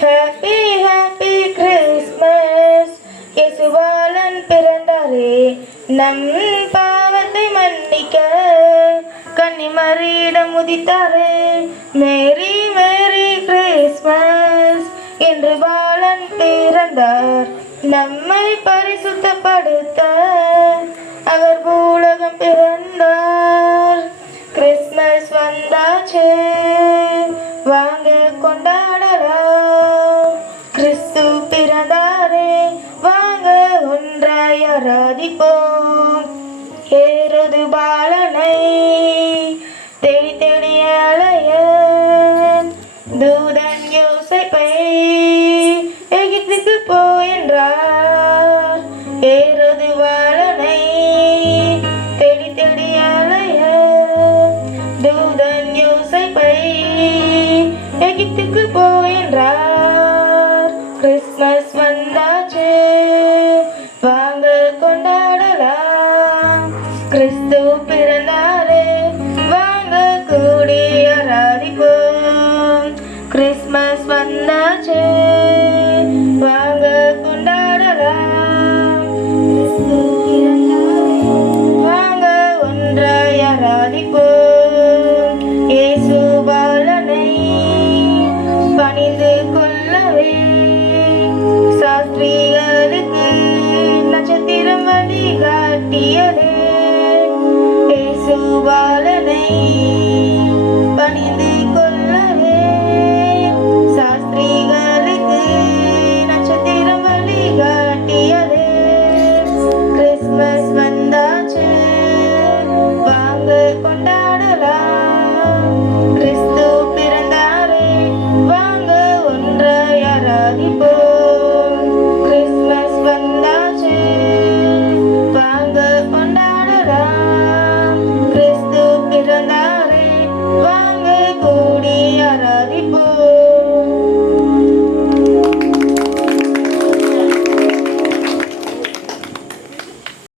Happy happy Christmas, இயேசுபாலன் பிறந்தாரே நம் பாவத்தை மன்னிக்க, கன்னிமரியிடம் உதித்தாரே மேரி மேரி கிறிஸ்மஸ். இன்று பாலன் பிறந்தார் நம்மை பரிசுத்தப்படுத்த, அவர் பூலகம் பிறந்தார். கிறிஸ்மஸ் வந்தாச்சு வாங்க கொண்டாடலாம், கிறிஸ்து பிறந்தாரே வாங்க ஒன்றாய் ஆராதிப்போம். ஏரோது பாலனை தேடி தேடி அலைய, தூதன் யோசேப்பை எகிப்துக்கு போ என்றார். ஏரோது பாலனை தேடி தேடி அலைய, தூதன் யோசேப்பை எகிப்துக்கு போ என்றார். கிறிஸ்மஸ் வந்தாச்சு வாங்க கொண்டாடலாம், கிறிஸ்து பிறந்தாரே வாங்க கூடி ஆராதிப்போம். கிறிஸ்மஸ் வந்தாச்சு.